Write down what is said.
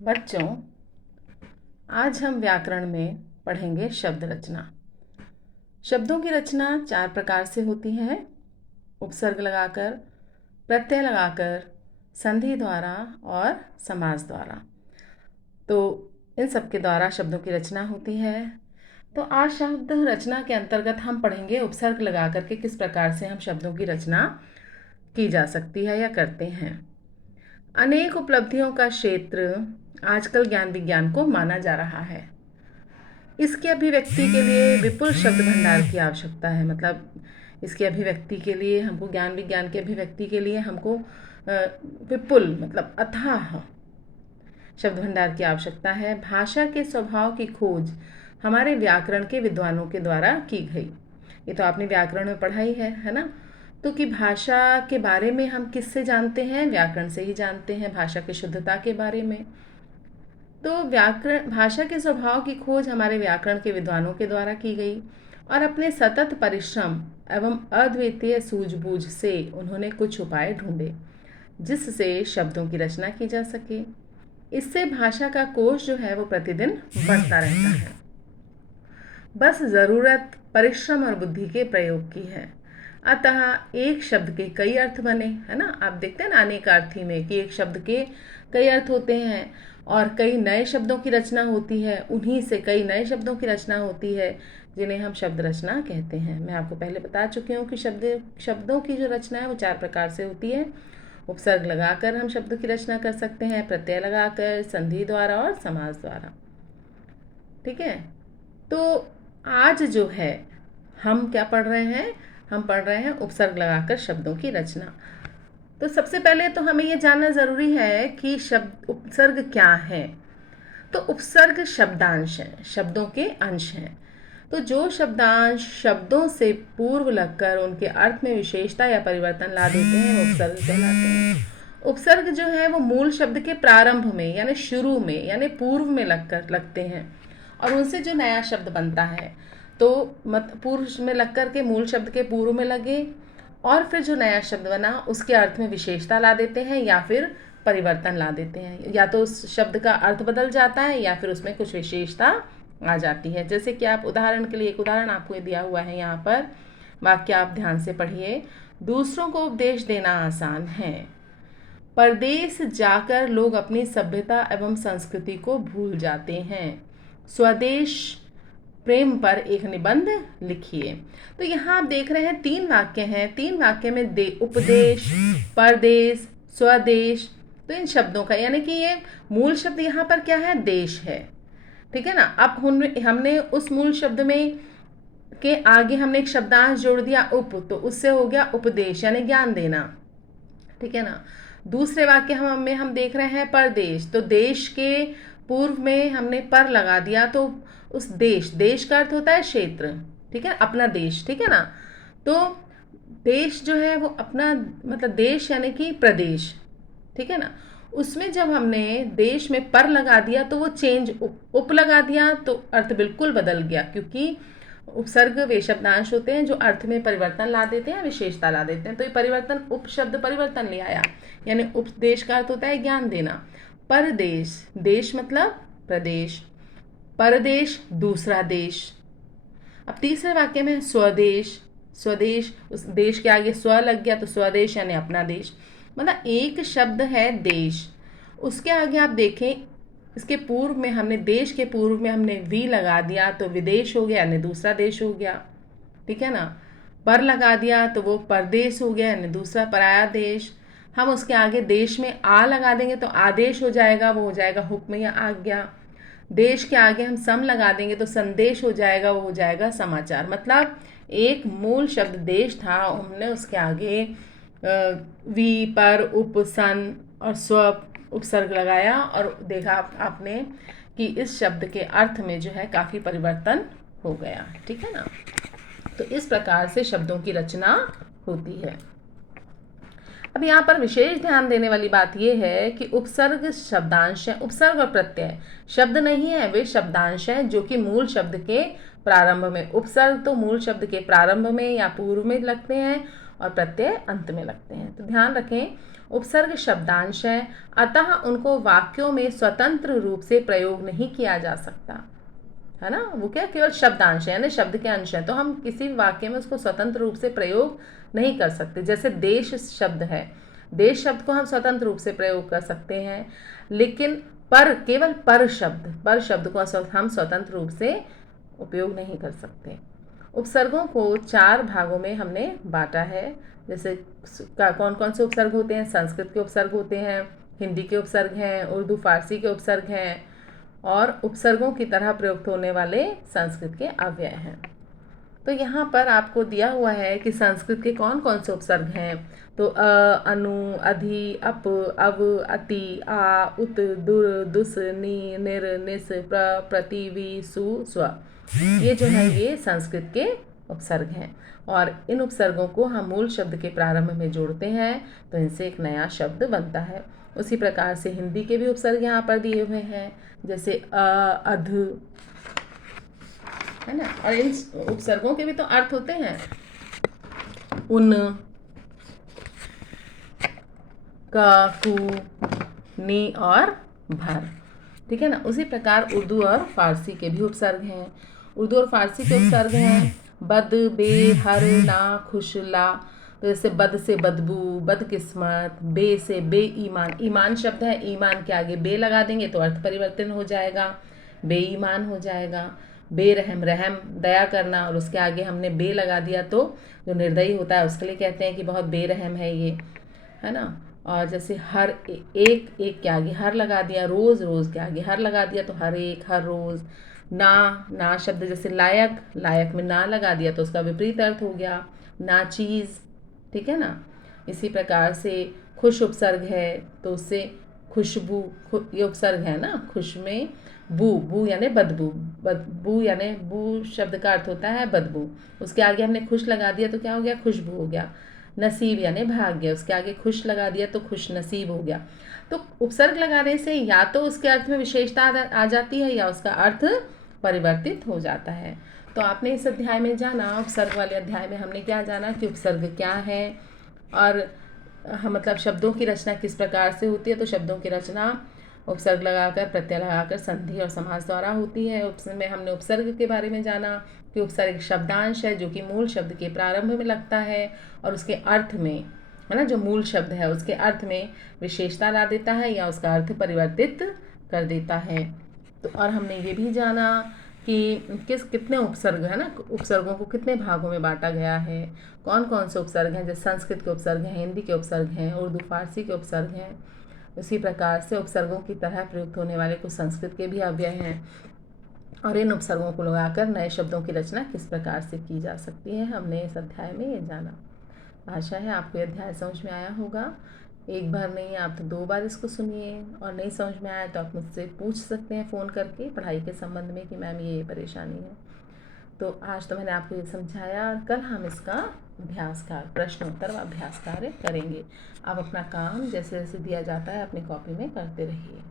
बच्चों, आज हम व्याकरण में पढ़ेंगे शब्द रचना। शब्दों की रचना 4 प्रकार से होती है: उपसर्ग लगाकर, प्रत्यय लगाकर, संधि द्वारा और समास द्वारा। तो इन सब के द्वारा शब्दों की रचना होती है। तो आज शब्द रचना के अंतर्गत हम पढ़ेंगे उपसर्ग लगाकर के किस प्रकार से हम शब्दों की रचना की जा सकती है या करते हैं। अनेक उपलब्धियों का क्षेत्र आजकल ज्ञान विज्ञान को माना जा रहा है। इसकी अभिव्यक्ति के लिए विपुल शब्द भंडार की आवश्यकता है। मतलब इसकी अभिव्यक्ति के लिए हमको, ज्ञान विज्ञान की अभिव्यक्ति के लिए हमको विपुल मतलब अथाह शब्द भंडार की आवश्यकता है। भाषा के स्वभाव की खोज हमारे व्याकरण के विद्वानों के द्वारा की गई। ये तो आपने व्याकरण में पढ़ा ही है ना। तो कि भाषा के बारे में हम किससे जानते हैं? व्याकरण से ही जानते हैं, भाषा की शुद्धता के बारे में। तो व्याकरण, भाषा के स्वभाव की खोज हमारे व्याकरण के विद्वानों के द्वारा की गई और अपने सतत परिश्रम एवं अद्वितीय सूझबूझ से उन्होंने कुछ उपाय ढूंढे जिससे शब्दों की रचना की जा सके। इससे भाषा का कोश जो है वो प्रतिदिन बढ़ता रहता है। बस ज़रूरत परिश्रम और बुद्धि के प्रयोग की है। अतः एक शब्द के कई अर्थ बने, है ना। आप देखते हैं ना अनेकार्थी में कि एक शब्द के कई अर्थ होते हैं और कई नए शब्दों की रचना होती है। उन्हीं से कई नए शब्दों की रचना होती है जिन्हें हम शब्द रचना कहते हैं। मैं आपको पहले बता चुकी हूँ कि शब्दों की जो रचना है वो 4 प्रकार से होती है। उपसर्ग लगाकर हम शब्द की रचना कर सकते हैं, प्रत्यय लगाकर, संधि द्वारा और समास द्वारा। ठीक है। तो आज जो है हम क्या पढ़ रहे हैं? हम पढ़ रहे हैं उपसर्ग लगाकर शब्दों की रचना। तो सबसे पहले तो हमें ये जानना ज़रूरी है कि शब्द उपसर्ग क्या है। तो उपसर्ग शब्दांश हैं, शब्दों के अंश हैं। तो जो शब्दांश शब्दों से पूर्व लगकर उनके अर्थ में विशेषता या परिवर्तन ला देते हैं वो उपसर्ग कहलाते हैं। उपसर्ग जो है वो मूल शब्द के प्रारंभ में यानी शुरू में यानी पूर्व में लगते हैं और उनसे जो नया शब्द बनता है तो पूर्व में लग कर के मूल शब्द के पूर्व में लगे और फिर जो नया शब्द बना उसके अर्थ में विशेषता ला देते हैं या फिर परिवर्तन ला देते हैं। या तो उस शब्द का अर्थ बदल जाता है या फिर उसमें कुछ विशेषता आ जाती है। जैसे कि आप उदाहरण के लिए एक उदाहरण आपको दिया हुआ है यहाँ पर, वाक्य आप ध्यान से पढ़िए। दूसरों को उपदेश देना आसान है, परदेश जाकर लोग अपनी सभ्यता एवं संस्कृति को भूल जाते हैं। स्वदेश प्रेम पर एक निबंध लिखिए। तो यहाँ आप देख रहे हैं 3 वाक्य हैं। 3 वाक्य में उपदेश, परदेश, स्वदेश, तो इन शब्दों का यानी कि ये मूल शब्द यहाँ पर क्या है? देश है। ठीक है ना। अब हमने उस मूल शब्द में के आगे हमने एक शब्दांश जोड़ दिया उप, तो उससे हो गया उपदेश यानी ज्ञान देना। ठीक है ना। दूसरे वाक्य हम देख रहे हैं परदेश, तो देश के पूर्व में हमने पर लगा दिया तो उस देश का अर्थ होता है क्षेत्र। ठीक है, अपना देश। ठीक है ना। तो देश जो है वो अपना मतलब देश यानी कि प्रदेश। ठीक है ना। उसमें जब हमने देश में पर लगा दिया तो वो चेंज उप लगा दिया तो अर्थ बिल्कुल बदल गया, क्योंकि उपसर्ग वे शब्दांश होते हैं जो अर्थ में परिवर्तन ला देते हैं, विशेषता ला देते हैं। तो ये परिवर्तन, उप शब्द परिवर्तन ले आया यानी उपदेश का अर्थ होता है ज्ञान देना। परदेश, देश मतलब प्रदेश, परदेश दूसरा देश। अब तीसरे वाक्य में स्वदेश, स्वदेश उस देश के आगे स्व लग गया तो स्वदेश यानी अपना देश। मतलब एक शब्द है देश, उसके आगे आप देखें इसके पूर्व में हमने, देश के पूर्व में हमने वी लगा दिया तो विदेश हो गया यानी दूसरा देश हो गया। ठीक है ना। पर लगा दिया तो वो परदेश हो गया यानी दूसरा पराया देश। हम उसके आगे देश में आ लगा देंगे तो आदेश हो जाएगा, वो हो जाएगा हुक्म या आज्ञा। देश के आगे हम सम लगा देंगे तो संदेश हो जाएगा, वो हो जाएगा समाचार। मतलब एक मूल शब्द देश था, हमने उसके आगे वी, पर, उप, सन और स्व उपसर्ग लगाया और देखा आपने कि इस शब्द के अर्थ में जो है काफ़ी परिवर्तन हो गया। ठीक है ना। तो इस प्रकार से शब्दों की रचना होती है। अब यहाँ पर विशेष ध्यान देने वाली बात यह है कि उपसर्ग शब्दांश है। उपसर्ग और प्रत्यय शब्द नहीं है, वे शब्दांश हैं जो कि मूल शब्द के प्रारंभ में, उपसर्ग तो मूल शब्द के प्रारंभ में या पूर्व में लगते हैं और प्रत्यय अंत में लगते हैं। तो ध्यान रखें, उपसर्ग शब्दांश है, अतः उनको वाक्यों में स्वतंत्र रूप से प्रयोग नहीं किया जा सकता, है ना। वो क्या, केवल शब्दांश है, यानी शब्द के अंश है, तो हम किसी भी वाक्य में उसको स्वतंत्र रूप से प्रयोग नहीं कर सकते। जैसे देश शब्द है, देश शब्द को हम स्वतंत्र रूप से प्रयोग कर सकते हैं, लेकिन पर, केवल पर शब्द को हम स्वतंत्र रूप से उपयोग नहीं कर सकते। उपसर्गों को 4 भागों में हमने बांटा है। जैसे कौन कौन से उपसर्ग होते हैं? संस्कृत के उपसर्ग होते हैं, हिंदी के उपसर्ग हैं, उर्दू फारसी के उपसर्ग हैं, और उपसर्गों की तरह प्रयुक्त होने वाले संस्कृत के अव्यय हैं। तो यहाँ पर आपको दिया हुआ है कि संस्कृत के कौन कौन से उपसर्ग हैं। तो अनु, अधि, अप, अव, अति, आ, उत, दुर, दुस, नि, निर, निस, प्र, प्रति, वि, सु, स्व, ये जो है ये संस्कृत के उपसर्ग हैं। और इन उपसर्गों को हम मूल शब्द के प्रारंभ में जोड़ते हैं तो इनसे एक नया शब्द बनता है। उसी प्रकार से हिंदी के भी उपसर्ग यहाँ पर दिए हुए हैं, जैसे अध, है ना। और इन उपसर्गों के भी तो अर्थ होते हैं, उन, क, कु, नि और भर, ठीक है ना। उसी प्रकार उर्दू और फारसी के भी उपसर्ग हैं। उर्दू और फारसी के उपसर्ग हैं बद, बे, हर, ना, खुश, ला। तो जैसे बद से बदबू, बदकिस्मत, बे से बेईमान, ईमान शब्द है, ईमान के आगे बे लगा देंगे तो अर्थ परिवर्तन हो जाएगा, बेईमान हो जाएगा। बेरहम, रहम दया करना, और उसके आगे हमने बे लगा दिया तो जो निर्दयी होता है उसके लिए कहते हैं कि बहुत बेरहम है ये, है ना। और जैसे हर एक, एक के आगे हर लगा दिया, रोज़, रोज़ के आगे हर लगा दिया तो हर एक, हर रोज़। ना शब्द जैसे लायक, लायक में ना लगा दिया तो उसका विपरीत अर्थ हो गया, ना चीज़, ठीक है ना। इसी प्रकार से खुश उपसर्ग है तो उससे खुशबू, ये उपसर्ग है ना, खुश में बू, बू यानी बदबू, बदबू यानी बू शब्द का अर्थ होता है बदबू, उसके आगे हमने खुश लगा दिया तो क्या हो गया, खुशबू हो गया। नसीब यानी भाग्य, उसके आगे खुश लगा दिया तो खुश नसीब हो गया। तो उपसर्ग लगाने से या तो उसके अर्थ में विशेषता आ जाती है या उसका अर्थ परिवर्तित हो जाता है। तो आपने इस अध्याय में जाना, उपसर्ग वाले अध्याय में हमने क्या जाना कि उपसर्ग क्या है, और मतलब शब्दों की रचना किस प्रकार से होती है। तो शब्दों की रचना उपसर्ग लगाकर, प्रत्यय लगाकर, संधि और समास द्वारा होती है। उसमें हमने उपसर्ग के बारे में जाना कि उपसर्ग एक शब्दांश है जो कि मूल शब्द के प्रारंभ में लगता है और उसके अर्थ में, है ना, जो मूल शब्द है उसके अर्थ में विशेषता ला देता है या उसका अर्थ परिवर्तित कर देता है। तो और हमने ये भी जाना कि कितने उपसर्ग है ना, उपसर्गों को कितने भागों में बांटा गया है, कौन कौन से उपसर्ग हैं। जैसे संस्कृत के उपसर्ग हैं, हिंदी के उपसर्ग हैं, उर्दू फारसी के उपसर्ग हैं। उसी प्रकार से उपसर्गों की तरह प्रयुक्त होने वाले कुछ संस्कृत के भी अव्यय हैं, और इन उपसर्गों को लगाकर नए शब्दों की रचना किस प्रकार से की जा सकती है, हमने इस अध्याय में ये जाना। आशा है आपको ये अध्याय समझ में आया होगा। एक बार नहीं, आप तो 2 बार इसको सुनिए, और नहीं समझ में आया तो आप मुझसे पूछ सकते हैं फ़ोन करके पढ़ाई के संबंध में कि मैम ये परेशानी है। तो आज तो मैंने आपको ये समझाया, और कल हम इसका अभ्यास कार्य, प्रश्नोत्तर व अभ्यास कार्य करेंगे। आप अपना काम जैसे जैसे दिया जाता है अपनी कॉपी में करते रहिए।